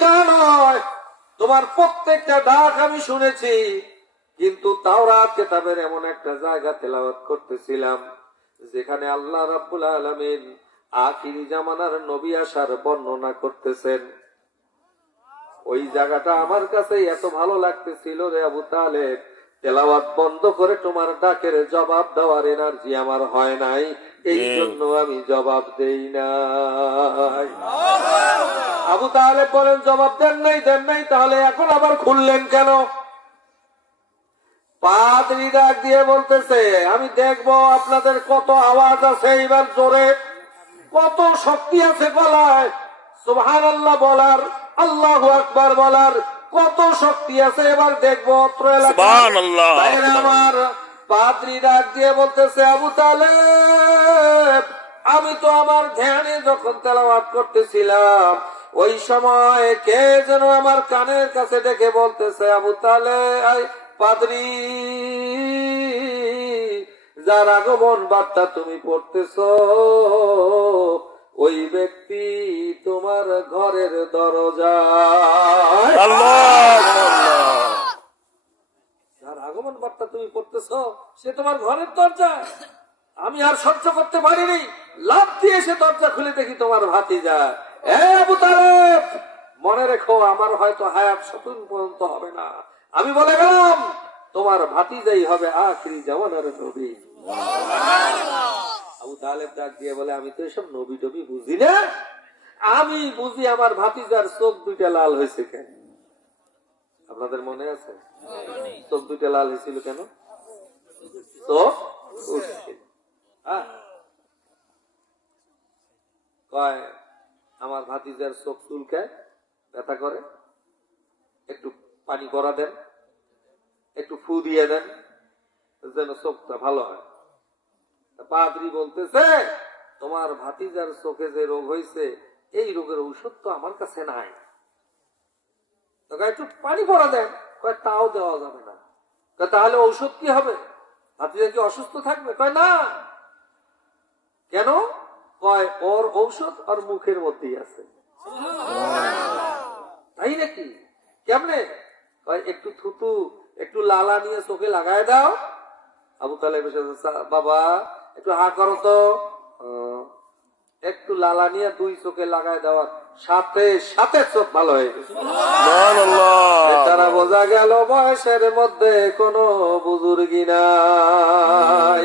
তা নয় তোমার প্রত্যেকটা ডাক আমি শুনেছি কিন্তু তাওরাত কেতাবের এমন একটা জায়গা তেলাওয়াত করতেছিলাম যেখানে আল্লাহ রাব্বুল আলামিন আখিরি জামানার নবী আসার বর্ণনা করতেছেন। ওই জায়গাটা আমার কাছে এত ভালো লাগতেছিল রে আবু তালেব তেলাওয়াত বন্ধ করে তোমার ডাকের জবাব দেওয়ার এনার্জি আমার হয় নাই এই জন্য আমি জবাব দেই নাই। আবু তাহলে বলেন জবাব দেন নাই দেন নাই তাহলে এখন আবার খুললেন কেন? পাদ্রি ডাক দিয়ে বলতেছে আমি দেখব আপনাদের কত আওয়াজ আছে এইবার জোরে। কত শক্তি আছে গলায়। সুবহান আল্লাহ বলার আল্লাহ আকবার বলার কত শক্তি আছে এবার দেখব অত্র এলাকায়। আমার পাদ্রি ডাক দিয়ে বলতেছে আবু তালেব আমি তো আমার ধ্যানে যখন তেলাওয়াত করতেছিলাম ওই সময় কে যেন আমার কানের কাছে ডেকে বলতেছে আবু তালে পাদ্রি যার আগমন বার্তা তুমি পড়তেছ ওই ব্যক্তি তোমার ঘরের দরজা যার আগমন বার্তা তুমি করতেছ সে তোমার ঘরের দরজা আমি আর সহ্য করতে পারিনি। লাভ দিয়ে সে দরজা খুলে দেখি তোমার ভাতি যা এ আবু তালেব মনে রেখো আমার হয়তো হায়াত সতুন পর্যন্ত হবে না। আমি বলে গেলাম তোমার ভাতিজাই হবে আখরি জামানার নবী। আবু তালেব ডাক দিয়ে বলে আমি তো এসব নবী টবি বুঝি না। আমি বুঝি আমার ভাতিজার চোখ দুইটা লাল হয়েছে কেন? আপনাদের মনে আছে? চোখ দুইটা লাল হয়েছিল কেন? চোখ উঠছিল। কয় আমার ভাতিজার চোখ চুলকায় ব্যথা করে। একটু পানি করা দেন, একটু ফু দিয়ে দেন, যেন চোখটা ভালো হয়। পাদ্রি বলতেছে, তোমার ভাতিজার চোখে যে রোগ হয়েছে এই রোগের ঔষধ তো আমার কাছে নাই। একটু পানি পড়া দেন। তাও দেওয়া যাবে না। তাহলে ঔষধ কি হবে? ভাতিজা কি অসুস্থ থাকবে? কয়, না। কেন? কয় ওর ঔষধ আর মুখের মধ্যেই আছে। তাই নাকি? কেমনে? একটু থুতু একটু লালা নিয়ে চোখে লাগায় দাও। আবু তালেব বাবা একটু হা করো তো। একটু লালা নিয়ে দুই চোখে লাগায় দেওয়ার সাথে সাথে চোখ ভালো হয়ে গেছে। তারা বোঝা গেল বয়সের মধ্যে কোনো বুজুর্গি নাই।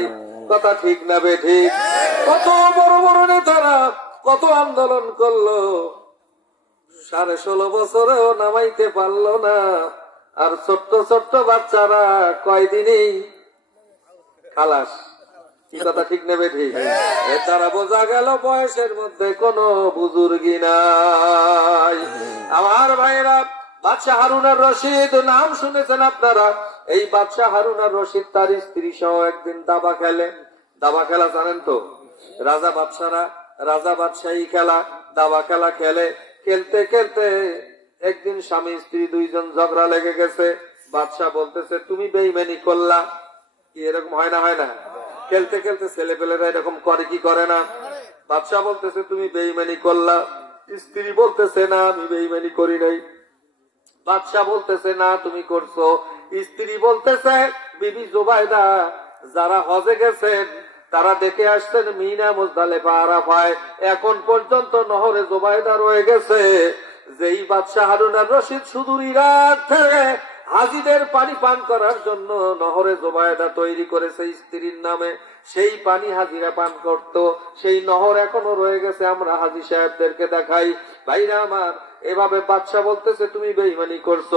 কথা ঠিক না বে ঠিক? কত বড় বড় নেতারা কত আন্দোলন করল? সাড়ে ষোলো বছরেও নামাইতে পারল না। আর ছোট্ট ছোট্ট বাচ্চারা কয়দিনেই খালাস? কথা ঠিক নেবে ঠিক তারা বোঝা গেল বয়সের মধ্যে কোনো বুজুর্গি নাই। আমার ভাইরা বাদশাহ হারুনার রশিদ নাম শুনেছেন আপনারা? এই বাদশাহ হারুনার রশিদ তার স্ত্রী সহ একদিন দাবা খেলেন। দাবা খেলা জানেন তো? রাজা বাদশারা রাজা বাদশাহী খেলা, দাবা খেলা খেলে, খেলতে খেলতে একদিন স্বামী, স্ত্রী দুইজন ঝগড়া লেগে গেছে। বাদশাহ বলতেছে, তুমি বেইমানি করলা। কি এরকম হয় না হয় না? খেলতে খেলতে ছেলে পেলেরা এরকম করে কি করে না? বাদশাহ বলতেছে, তুমি বেইমানি করলা। স্ত্রী বলতেছে, না, আমি বেইমানি করি নাই। বাদশাহ বলতেছে, না, তুমি করছ। স্ত্রী বলতেছে, বিবি জোবাইদা, যারা হজে গেছেন তারা দেখে আসছেন মিনা মুজদালে আরাফায়। এখন পর্যন্ত নহরে জোবাইদা রয়ে গেছে। যেই বাদশাহ হারুনার রশিদ সুদূর ইরাক থেকে হাজিদের পানি পান করার জন্য নহরে জোবায়দা তৈরি করেছে স্ত্রীর নামে। সেই পানি হাজিরা পান করত। সেই নহর এখনও রয়ে গেছে। আমরা হাজি সাহেবদেরকে দেখাই। ভাইরা আমার এভাবে বাদশা বলতেছে, তুমি বেইমানি করছ।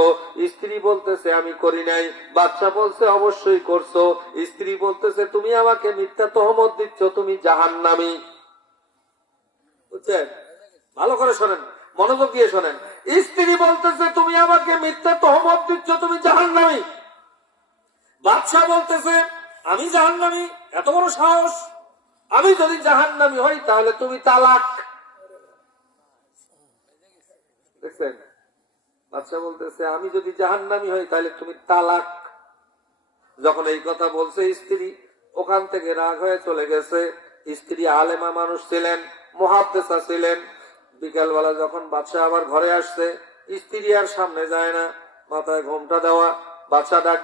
স্ত্রী বলতেছে, আমি করি নাই। বাদশা বলছে, অবশ্যই করছ। স্ত্রী বলতেছে, তুমি আমাকে মিথ্যা তহমত দিচ্ছ, তুমি জাহান্নামী। বুঝছেন? ভালো করে শোনেন, মনোযোগ দিয়ে শোনেন। স্ত্রী বলতেছে, তুমি আমাকে মিথ্যা তহমত দিচ্ছ, তুমি জাহান্নামী। বাদশাহ বলতেছে, আমি জাহান্নামী? এত বড় সাহস। আমি যদি জাহান্নামী হই, তাহলে তুমি তালাক দেখছেন? বাদশাহ বলতেছে, আমি যদি জাহান্নামী হই, তাহলে তুমি তালাক। যখন এই কথা বলছে, স্ত্রী ওখান থেকে রাগ হয়ে চলে গেছে। স্ত্রী আলেমা মানুষ ছিলেন মহাদ্দেশা ছিলেন। বিকালবেলা যখন বাদশাহ আবার ঘরে আসছে, স্ত্রী আর সামনে যায় না, মাথায় ঘোমটা দেওয়া। বাচ্চা ডাক